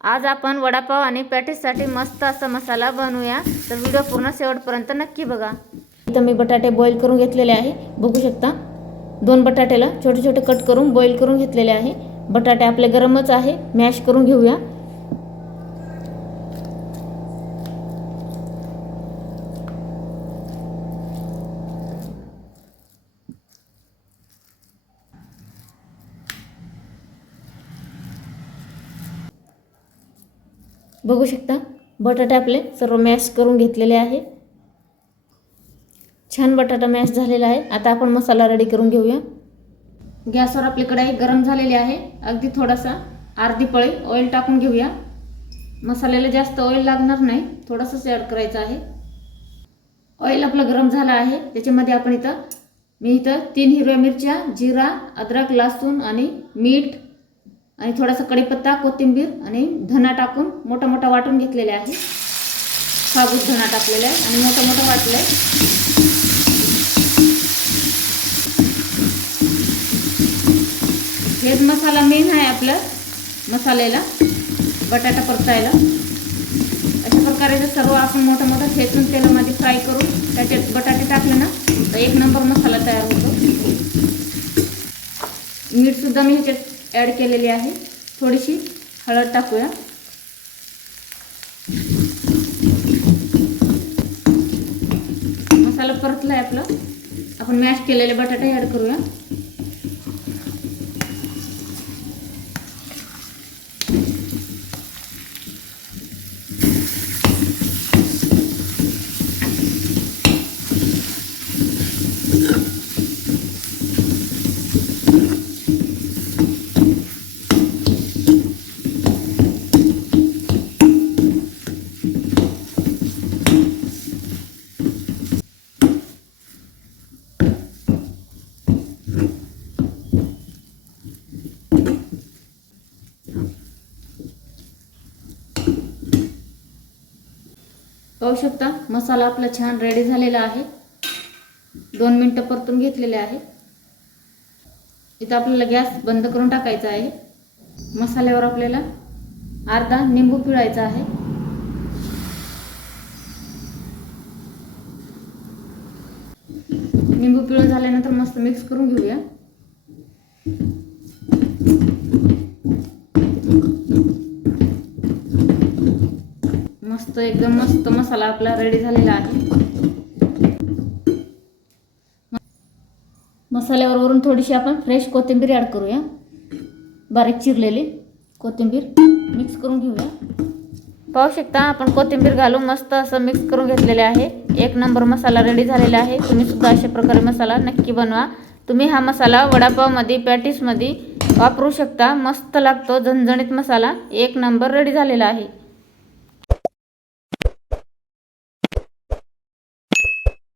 आज आपण वडापाव आणि पॅटीससाठी मस्त असा मसाला बनवूया, तर व्हिडिओ पूर्ण शेवटपर्यंत नक्की बघा। इथं मी बटाटे बॉईल करून घेतलेले आहे, बघू शकता। 2 बटाट्याला छोटे छोटे कट करून बॉईल करून घेतलेले आहे। बटाटे आपले गरमच आहे, मॅश करून घेऊया। बघू शकता बटाटे आपले सर्व मॅश करून घेतलेले आहे। छान बटाटा मॅश झालेला आहे। आता आपण मसाला रेडी करून घेऊया। गॅसवर आपली कढई गरम झालेली आहे। अगदी थोडासा अर्धी पळी ऑइल टाकून घेऊया। मसाल्याला जास्त ऑइल लागणार नाही, थोडंसंच ॲड करायचं आहे। ऑइल आपलं गरम झालं आहे, त्याच्यामध्ये आपण मी इथं 3 हिरव्या मिरच्या, जिरा, अद्रक, लसूण आणि मीठ आणि थोडासा कढीपत्ता, कोथिंबीर आणि धना टाकून मोठा मोठा वाटून घेतलेले आहे। साबूत धना टाकलेला आहे आणि मोठा मोठा वाटलाय। हेच मसाला मेन आहे आपलं मसाल्याला, बटाटा परतायला। अशा प्रकारे जर सर्व आपण मोठा मोठा ठेचून तेलामध्ये फ्राय करून त्याच्यात बटाटे टाकले ना, तर एक नंबर मसाला तयार होतो। मीठ सुद्धा मी ह्याच्यात ॲड केलेली आहे। थोडीशी हळद टाकूया। मसाला परतलाय आपला, आपण मॅश केलेले बटाटे ॲड करूया। पाहू शकता मसाला आपला छान रेडी झालेला आहे। 2 मिनिटं परतून घेतलेले आहे। इथं आपल्याला गॅस बंद करून टाकायचा आहे। मसाल्यावर आपल्याला अर्धा निंबू पिळायचा आहे। निंबू पिळून झाल्यानंतर मस्त मिक्स करून घेऊया। मस्त एकदम मस्त मसाला आपला रेडी झालेला आहे। मसाल्यावर वरून थोडीशी आपण फ्रेश कोथिंबीर ॲड करूया। बारीक चिरलेली कोथिंबीर मिक्स करून घेऊया। पाहू शकता आपण कोथिंबीर घालून मस्त असं मिक्स करून घेतलेले आहे। एक नंबर मसाला रेडी झालेला आहे। तुम्ही सुद्धा अशा प्रकारे मसाला नक्की बनवा। तुम्ही हा मसाला वडापावमध्ये, पॅटीसमध्ये वापरू शकता। मस्त लागतो, झणझणीत मसाला एक नंबर रेडी झालेला आहे।